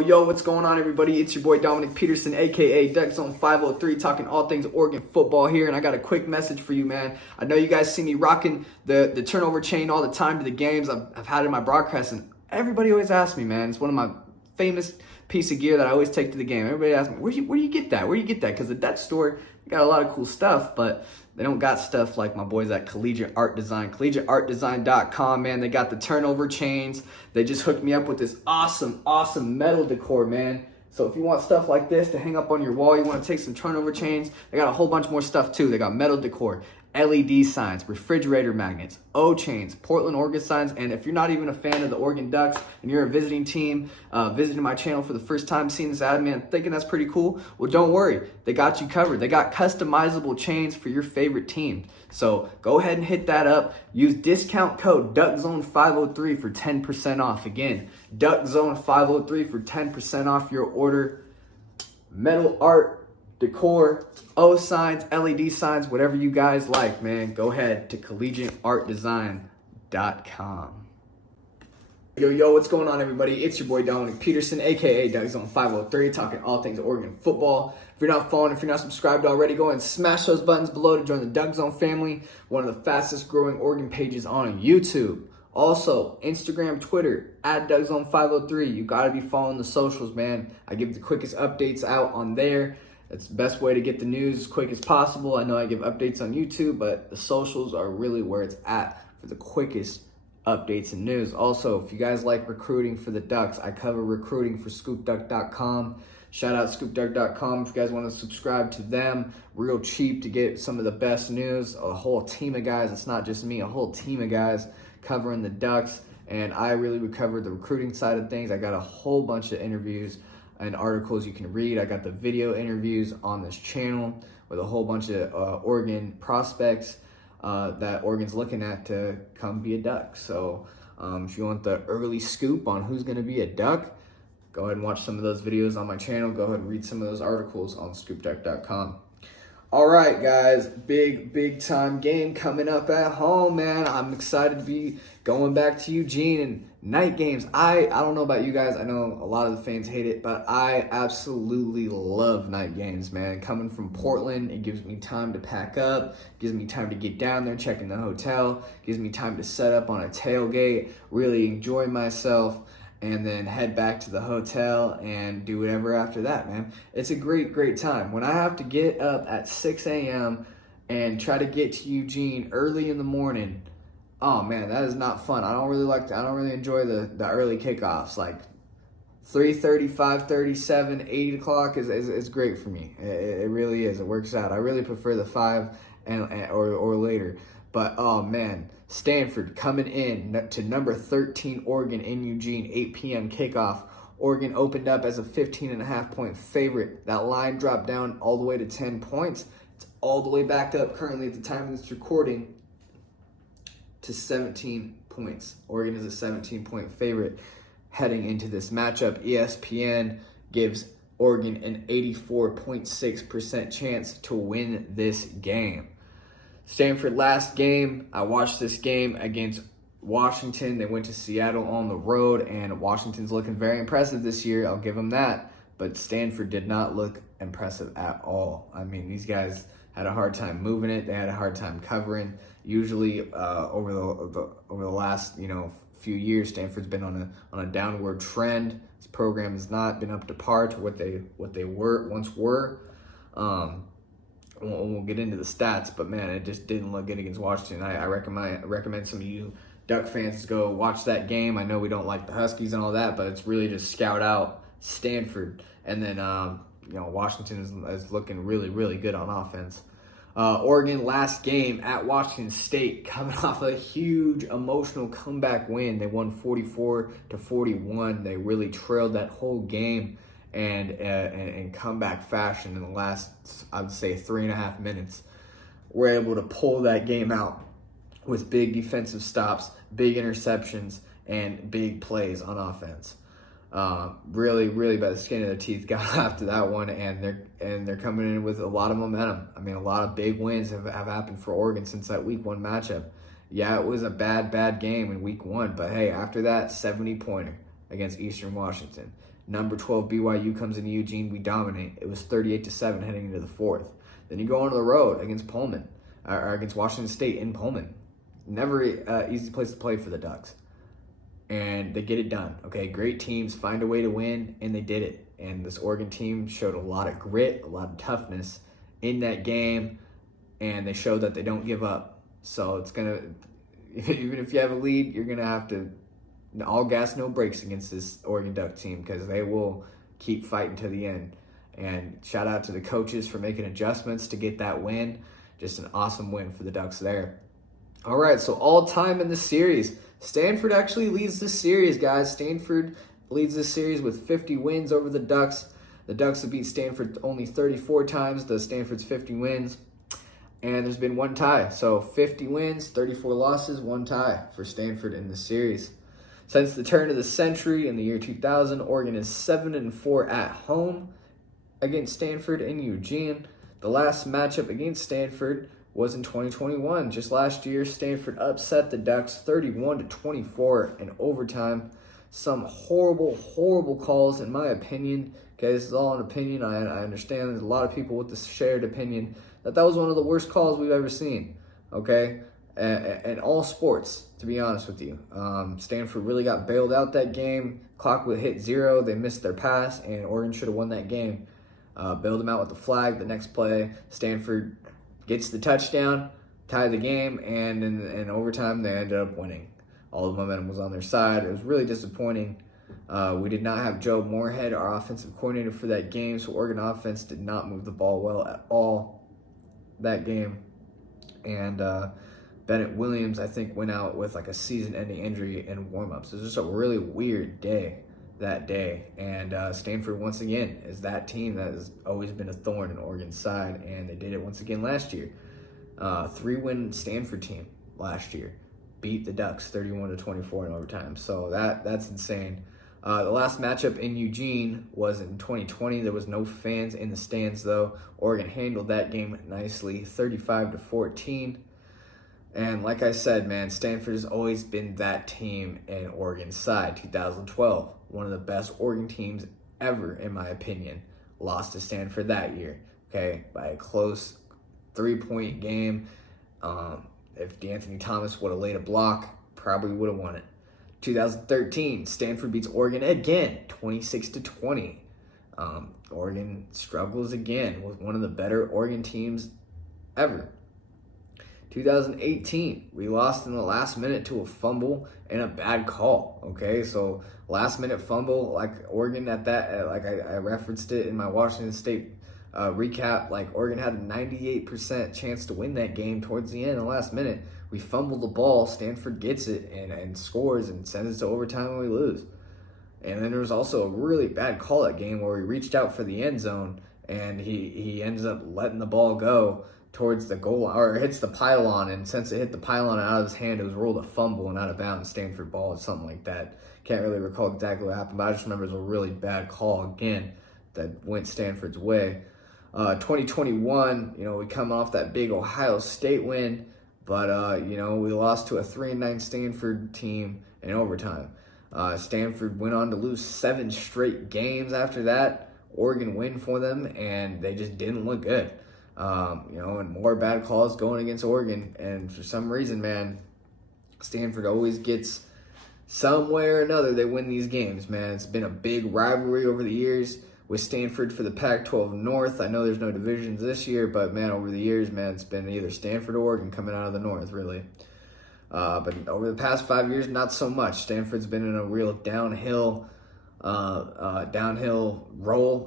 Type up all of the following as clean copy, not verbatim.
Yo, what's going on, everybody? It's your boy Dominic Peterson, aka Duck Zone 503, talking all things Oregon football here. And I got a quick message for you, man. I know you guys see me rocking the turnover chain all the time to the games. I've had it in my broadcast, and everybody always asks me, man. It's one of my famous piece of gear that I always take to the game. Everybody asks me, where do you get that? Where do you get that? Because the Dutch store got a lot of cool stuff, but they don't got stuff like my boys at Collegiate Art Design. CollegiateArtDesign.com, man. They got the turnover chains. They just hooked me up with this awesome metal decor, man. So if you want stuff like this to hang up on your wall, you want to take some turnover chains, they got a whole bunch more stuff too. They got metal decor, LED signs, refrigerator magnets, O-chains, Portland, Oregon signs. And if you're not even a fan of the Oregon Ducks and you're a visiting team, visiting my channel for the first time, seeing this ad, man, thinking that's pretty cool, well, don't worry. They got you covered. They got customizable chains for your favorite team. So go ahead and hit that up. Use discount code DuckZone503 for 10% off. Again, DuckZone503 for 10% off your order. Metal art, decor, O signs, LED signs, whatever you guys like, man. Go ahead to CollegiateArtDesign.com. Yo, what's going on, everybody? It's your boy Dominic Peterson, aka Duck Zone 503, talking all things Oregon football. If you're not following, if you're not subscribed already, go ahead and smash those buttons below to join the Duck Zone family, one of the fastest growing Oregon pages on YouTube. Also, Instagram, Twitter, at DuckZone503. You gotta be following the socials, man. I give the quickest updates out on there. It's the best way to get the news as quick as possible. I know I give updates on YouTube, but the socials are really where it's at for the quickest updates and news. Also, if you guys like recruiting for the Ducks, I cover recruiting for ScoopDuck.com. Shout out ScoopDuck.com if you guys want to subscribe to them. Real cheap to get some of the best news. A whole team of guys. It's not just me. A whole team of guys covering the Ducks. And I really would cover the recruiting side of things. I got a whole bunch of interviews and articles you can read. I got the video interviews on this channel with a whole bunch of Oregon prospects that Oregon's looking at to come be a Duck. So if you want the early scoop on who's going to be a Duck, go ahead and watch some of those videos on my channel. Go ahead and read some of those articles on ScoopDuck.com. All right, guys, big time game coming up at home, man. I'm excited to be going back to Eugene and night games. I don't know about you guys. I know a lot of the fans hate it, but I absolutely love night games, man. Coming from Portland, it gives me time to pack up, gives me time to get down there, check in the hotel, gives me time to set up on a tailgate, really enjoy myself, and then head back to the hotel and do whatever after that, man. It's a great time. When I have to get up at 6 a.m. and try to get to Eugene early in the morning, oh man, that is not fun. I don't really enjoy the early kickoffs. Like 3:30, 5:30, 7, 8 o'clock is great for me. It really is. It works out. I really prefer the 5 or later. But oh man, Stanford coming in to number 13 Oregon in Eugene, 8 p.m. kickoff. Oregon opened up as a 15.5-point favorite. That line dropped down all the way to 10 points. It's all the way back up currently at the time of this recording to 17 points. Oregon is a 17-point favorite heading into this matchup. ESPN gives Oregon an 84.6% chance to win this game. Stanford last game, I watched this game against Washington. They went to Seattle on the road, and Washington's looking very impressive this year. I'll give them that. But Stanford did not look impressive at all. I mean, these guys had a hard time moving it. They had a hard time covering. Usually, over the last few years, Stanford's been on a downward trend. This program has not been up to par to what they once were. We'll get into the stats, but man, it just didn't look good against Washington. I recommend some of you Duck fans to go watch that game. I know we don't like the Huskies and all that, but it's really just scout out Stanford, and then Washington is looking really good on offense. Oregon last game at Washington State, coming off a huge emotional comeback win. They won 44-41. They really trailed that whole game. And in comeback fashion in the last, I would say, 3.5 minutes, we're able to pull that game out with big defensive stops, big interceptions, and big plays on offense. Really by the skin of their teeth got after that one, and they're coming in with a lot of momentum. I mean, a lot of big wins have happened for Oregon since that Week 1 matchup. Yeah, it was a bad game in Week 1, but hey, after that 70-pointer against Eastern Washington. Number 12 BYU comes into Eugene. We dominate. It was 38-7 heading into the fourth. Then you go on the road against Pullman, or against Washington State in Pullman. Never easy place to play for the Ducks. And they get it done. Okay, great teams find a way to win, and they did it. And this Oregon team showed a lot of grit, a lot of toughness in that game, and they showed that they don't give up. So it's going to, even if you have a lead, you're going to have to all gas, no brakes against this Oregon Duck team, because they will keep fighting to the end. And shout out to the coaches for making adjustments to get that win. Just an awesome win for the Ducks there. All right, so all time in the series. Stanford actually leads the series, guys. Stanford leads the series with 50 wins over the Ducks. The Ducks have beat Stanford only 34 times to Stanford's 50 wins. And there's been one tie. So 50 wins, 34 losses, one tie for Stanford in the series. Since the turn of the century in the year 2000, Oregon is 7-4 at home against Stanford in Eugene. The last matchup against Stanford was in 2021. Just last year, Stanford upset the Ducks 31-24 in overtime. Some horrible, horrible calls, in my opinion. Okay, this is all an opinion. I understand there's a lot of people with this shared opinion that was one of the worst calls we've ever seen. Okay, and all sports, to be honest with you. Stanford really got bailed out that game. Clock would hit 0. They missed their pass, and Oregon should have won that game. Bailed them out with the flag. The next play, Stanford gets the touchdown, tie the game, and in overtime, they ended up winning. All the momentum was on their side. It was really disappointing. We did not have Joe Moorhead, our offensive coordinator, for that game, so Oregon offense did not move the ball well at all that game. And Bennett Williams, I think, went out with like a season-ending injury in warm-ups. It was just a really weird day that day. And Stanford, once again, is that team that has always been a thorn in Oregon's side, and they did it once again last year. 3-win Stanford team last year beat the Ducks 31-24 in overtime. So that's insane. The last matchup in Eugene was in 2020. There was no fans in the stands, though. Oregon handled that game nicely, 35-14. And like I said, man, Stanford has always been that team in Oregon's side. 2012, one of the best Oregon teams ever, in my opinion, lost to Stanford that year, okay, by a close 3-point game. If D'Anthony Thomas would have laid a block, probably would have won it. 2013, Stanford beats Oregon again, 26-20. Oregon struggles again with one of the better Oregon teams ever. 2018, we lost in the last minute to a fumble and a bad call. Okay, so last minute fumble, like Oregon at that, like I referenced it in my Washington State recap. Like Oregon had a 98% chance to win that game towards the end, the last minute. We fumbled the ball, Stanford gets it and scores and sends it to overtime and we lose. And then there was also a really bad call that game where he reached out for the end zone and he ends up letting the ball go towards the goal, or hits the pylon, and since it hit the pylon out of his hand, it was ruled a fumble and out of bounds, Stanford ball or something like that. Can't really recall exactly what happened, but I just remember it was a really bad call again that went Stanford's way. 2021, we come off that big Ohio State win, but we lost to a 3-9 Stanford team in overtime. Stanford went on to lose 7 straight games after that. Oregon win for them, and they just didn't look good. And more bad calls going against Oregon. And for some reason, man, Stanford always gets some way or another. They win these games, man. It's been a big rivalry over the years with Stanford for the Pac-12 North. I know there's no divisions this year, but, man, over the years, man, it's been either Stanford or Oregon coming out of the North, really. But over the past 5 years, not so much. Stanford's been in a real downhill roll.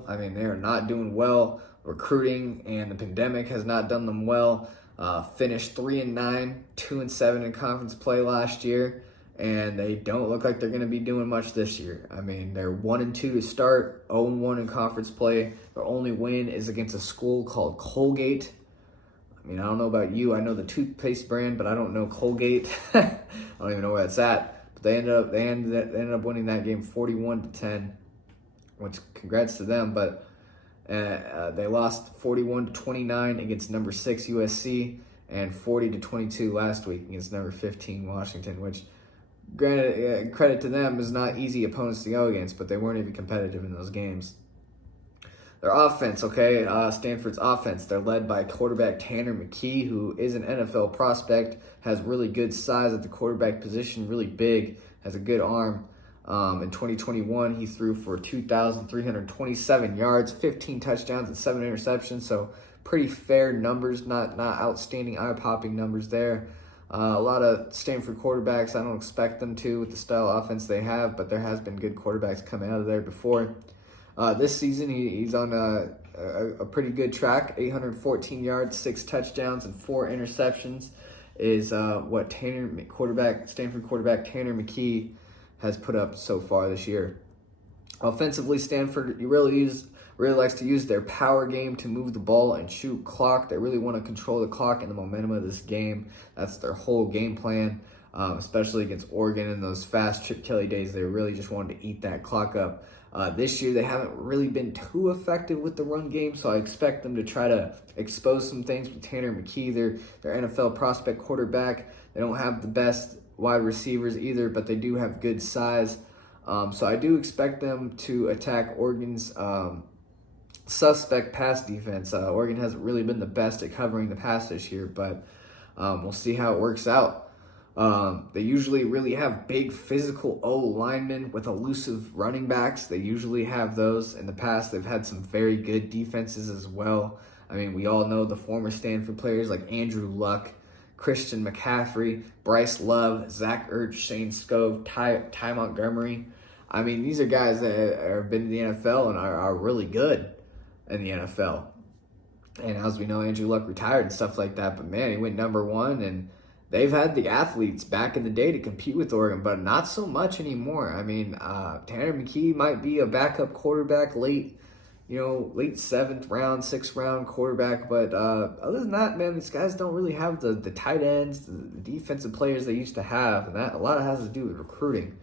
I mean, they are not doing well. Recruiting and the pandemic has not done them well. Finished 3-9, 2-7 in conference play last year, and they don't look like they're going to be doing much this year. I mean, they're 1-2 to start, 0-1 in conference play. Their only win is against a school called Colgate. I mean, I don't know about you. I know the toothpaste brand, but I don't know Colgate. I don't even know where that's at. But they ended up winning that game 41-10, which congrats to them. But they lost 41-29 against number 6 USC and 40-22 last week against number 15 Washington, which Granted, credit to them, is not easy opponents to go against, but they weren't even competitive in those games. Their offense, okay, Stanford's offense, they're led by quarterback Tanner McKee, who is an NFL prospect, has really good size at the quarterback position, really big, has a good arm. In 2021, he threw for 2,327 yards, 15 touchdowns, and 7 interceptions, so pretty fair numbers, not outstanding, eye-popping numbers there. A lot of Stanford quarterbacks, I don't expect them to with the style of offense they have, but there has been good quarterbacks coming out of there before. This season, he's on a pretty good track. 814 yards, 6 touchdowns, and 4 interceptions is what Stanford quarterback Tanner McKee has put up so far this year. Offensively, Stanford really likes to use their power game to move the ball and shoot clock. They really want to control the clock and the momentum of this game. That's their whole game plan, especially against Oregon in those fast Chip Kelly days. They really just wanted to eat that clock up. This year, they haven't really been too effective with the run game, so I expect them to try to expose some things with Tanner McKee, their NFL prospect quarterback. They don't have the best wide receivers either, but they do have good size. So I do expect them to attack Oregon's suspect pass defense. Oregon hasn't really been the best at covering the pass this year, but we'll see how it works out. They usually really have big physical O linemen with elusive running backs. They usually have those. In the past, they've had some very good defenses as well. I mean, we all know the former Stanford players like Andrew Luck, Christian McCaffrey, Bryce Love, Zach Ertz, Shane Scove, Ty Montgomery. I mean, these are guys that have been to the NFL and are really good in the NFL. And as we know, Andrew Luck retired and stuff like that. But, man, he went number 1, and they've had the athletes back in the day to compete with Oregon, but not so much anymore. I mean, Tanner McKee might be a backup quarterback late 7th round, 6th round quarterback. But other than that, man, these guys don't really have the tight ends, the defensive players they used to have. And that a lot of has to do with recruiting.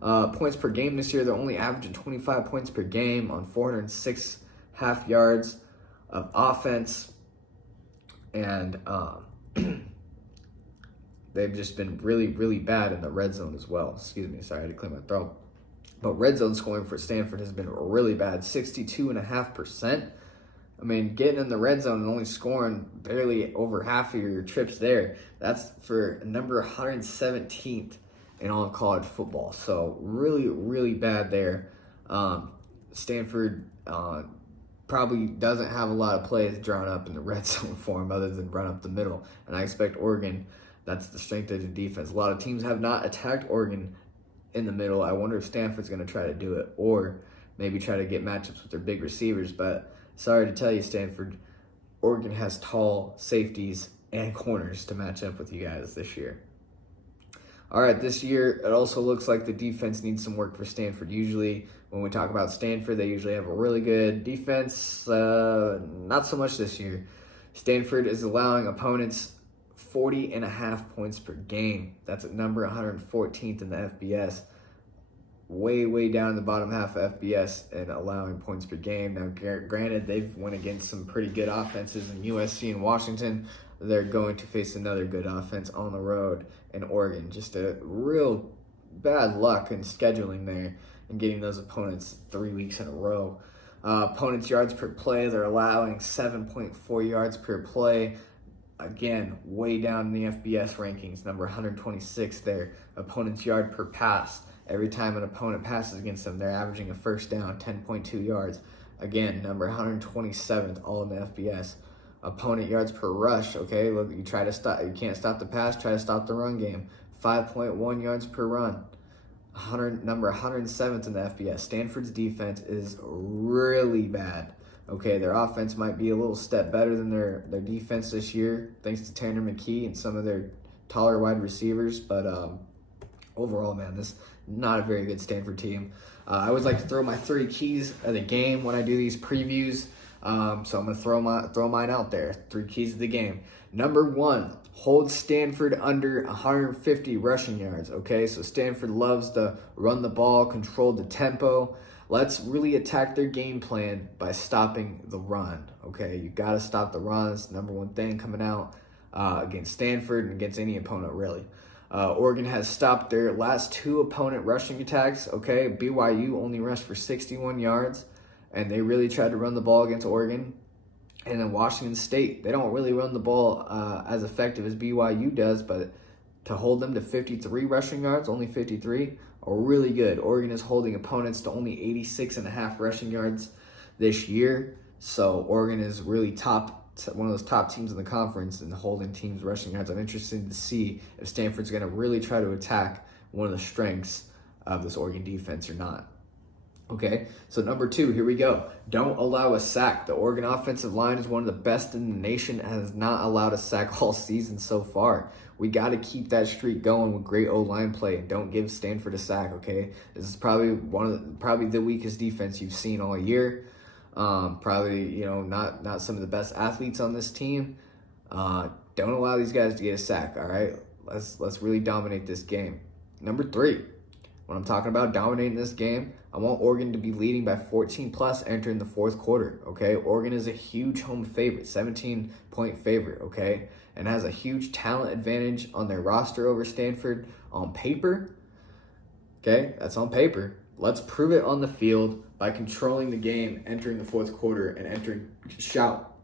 Points per game this year, they're only averaging 25 points per game on 406 half yards of offense. And they've just been really, really bad in the red zone as well. Excuse me, sorry, I had to clear my throat. But red zone scoring for Stanford has been really bad, 62.5%. I mean, getting in the red zone and only scoring barely over half of your trips there, that's for number 117th in all of college football. So really, really bad there. Stanford probably doesn't have a lot of plays drawn up in the red zone for him other than run up the middle. And I expect Oregon, that's the strength of the defense. A lot of teams have not attacked Oregon in the middle. I wonder if Stanford's going to try to do it or maybe try to get matchups with their big receivers. But sorry to tell you, Stanford, Oregon has tall safeties and corners to match up with you guys this year. All right, this year, it also looks like the defense needs some work for Stanford. Usually, when we talk about Stanford, they usually have a really good defense. Not so much this year. Stanford is allowing opponents 40.5 points per game. That's at number 114th in the FBS. Way down in the bottom half of FBS and allowing points per game. Now, granted, they've went against some pretty good offenses in USC and Washington. They're going to face another good offense on the road in Oregon. Just a real bad luck in scheduling there and getting those opponents 3 weeks in a row. Opponents' yards per play, they're allowing 7.4 yards per play. Again, way down in the FBS rankings, number 126 there. Opponent's yard per pass. Every time an opponent passes against them, they're averaging a first down, 10.2 yards. Again, number 127th, all in the FBS. Opponent yards per rush, okay? Look, you can't stop the pass, try to stop the run game. 5.1 yards per run. Number 107th in the FBS. Stanford's defense is really bad. Okay, their offense might be a little step better than their defense this year, thanks to Tanner McKee and some of their taller wide receivers. But overall, man, this is not a very good Stanford team. I always like to throw my 3 keys of the game when I do these previews. So I'm going to throw mine out there. 3 keys of the game. Number 1, hold Stanford under 150 rushing yards. Okay, so Stanford loves to run the ball, control the tempo. Let's really attack their game plan by stopping the run. Okay, you got to stop the run. It's the number 1 thing coming out against Stanford and against any opponent, really. Oregon has stopped their last 2 opponent rushing attacks. Okay, BYU only rushed for 61 yards, and they really tried to run the ball against Oregon. And then Washington State, they don't really run the ball as effective as BYU does, but to hold them to 53 rushing yards, only 53, are really good. Oregon is holding opponents to only 86.5 rushing yards this year. So Oregon is really one of those top teams in the conference and holding teams rushing yards. I'm interested to see if Stanford's going to really try to attack one of the strengths of this Oregon defense or not. Okay, so number 2, here we go. Don't allow a sack. The Oregon offensive line is one of the best in the nation and has not allowed a sack all season so far. We got to keep that streak going with great O-line play and don't give Stanford a sack, okay? This is probably the weakest defense you've seen all year. Probably, not some of the best athletes on this team. Don't allow these guys to get a sack, all right? Let's really dominate this game. Number 3, when I'm talking about dominating this game, I want Oregon to be leading by 14 plus entering the 4th quarter, okay? Oregon is a huge home favorite, 17-point favorite, okay? And has a huge talent advantage on their roster over Stanford on paper, okay? That's on paper. Let's prove it on the field by controlling the game, entering the 4th quarter, and entering shout.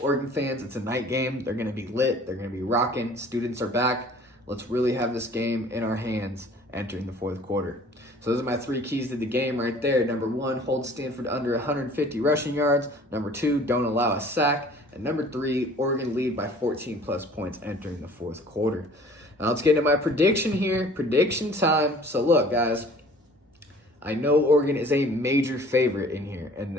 Oregon fans, it's a night game. They're going to be lit. They're going to be rocking. Students are back. Let's really have this game in our hands entering the 4th quarter. So those are my 3 keys to the game right there. Number 1, hold Stanford under 150 rushing yards. Number 2, don't allow a sack. And number 3, Oregon lead by 14 plus points entering the 4th quarter. Now let's get into my prediction here. Prediction time. So look, guys, I know Oregon is a major favorite in here. And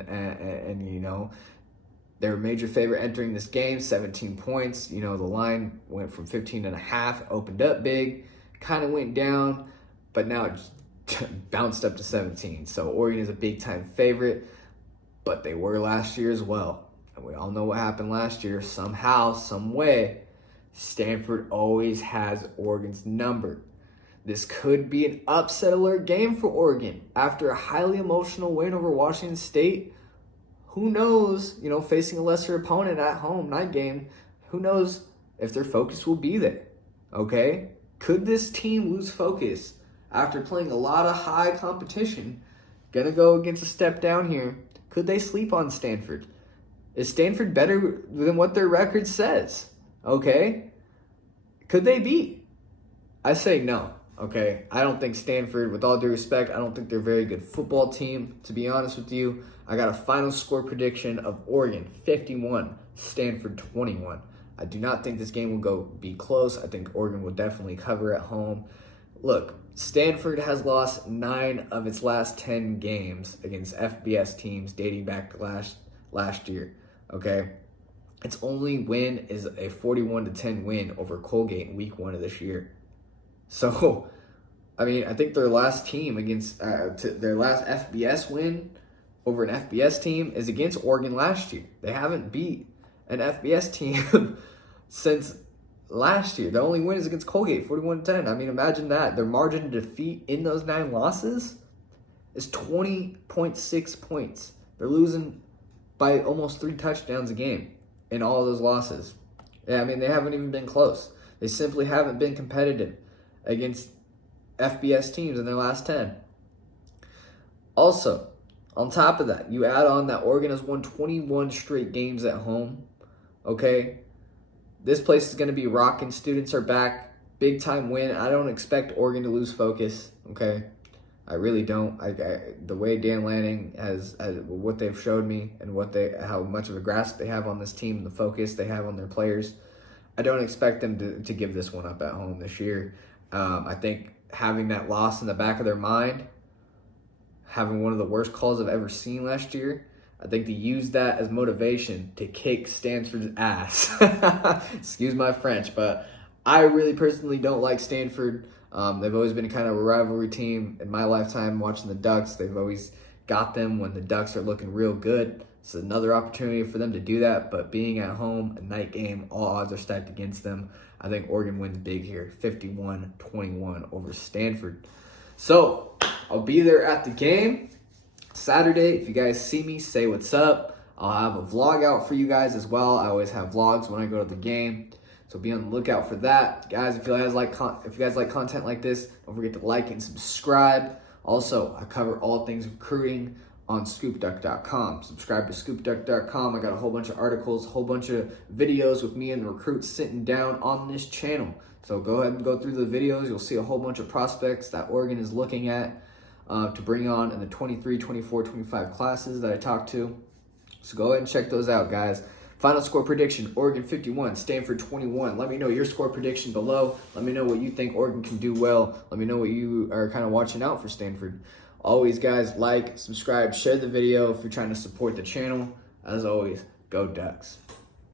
they're a major favorite entering this game, 17 points. The line went from 15.5, opened up big, kind of went down, but now it just bounced up to 17. So Oregon is a big-time favorite, but they were last year as well. And we all know what happened last year. Somehow, some way, Stanford always has Oregon's number. This could be an upset alert game for Oregon. After a highly emotional win over Washington State, who knows, facing a lesser opponent at home, night game, who knows if their focus will be there, okay? Could this team lose focus after playing a lot of high competition? Gonna go against a step down here. Could they sleep on Stanford? Is Stanford better than what their record says? Okay? Could they be? I say no. Okay? I don't think Stanford, with all due respect, I don't think they're a very good football team. To be honest with you, I got a final score prediction of Oregon 51, Stanford 21. I do not think this game will be close. I think Oregon will definitely cover at home. Look, Stanford has lost 9 of its last 10 games against FBS teams dating back to last year. Okay? Its only win is a 41-10 win over Colgate in week 1 of this year. So, I think their last team against their last FBS win over an FBS team is against Oregon last year. They haven't beat an FBS team since last year. The only win is against Colgate, 41-10. Imagine that. Their margin of defeat in those 9 losses is 20.6 points. They're losing by almost 3 touchdowns a game in all of those losses. Yeah, they haven't even been close. They simply haven't been competitive against FBS teams in their last 10. Also, on top of that, you add on that Oregon has won 21 straight games at home. Okay? This place is going to be rocking. Students are back. Big time win. I don't expect Oregon to lose focus. Okay? I really don't. The way Dan Lanning has what they've showed me and how much of a grasp they have on this team and the focus they have on their players, I don't expect them to give this one up at home this year. I think having that loss in the back of their mind, having one of the worst calls I've ever seen last year, I think they use that as motivation to kick Stanford's ass. Excuse my French, but I really personally don't like Stanford. They've always been kind of a rivalry team. In my lifetime watching the Ducks, they've always got them when the Ducks are looking real good. It's another opportunity for them to do that, but being at home, a night game, all odds are stacked against them. I think Oregon wins big here, 51-21 over Stanford. So, I'll be there at the game Saturday. If you guys see me, say what's up. I'll have a vlog out for you guys as well. I always have vlogs when I go to the game. So be on the lookout for that, guys. If you guys like content like this, don't forget to like and subscribe. Also, I cover all things recruiting on scoopduck.com. Subscribe to scoopduck.com. I got a whole bunch of articles, a whole bunch of videos with me and the recruits sitting down on this channel. So go ahead and go through the videos. You'll see a whole bunch of prospects that Oregon is looking at to bring on in the 23, 24, 25 classes that I talked to. So go ahead and check those out, guys. Final score prediction, Oregon 51, Stanford 21. Let me know your score prediction below. Let me know what you think Oregon can do well. Let me know what you are kind of watching out for Stanford. Always, guys, like, subscribe, share the video if you're trying to support the channel. As always, go Ducks.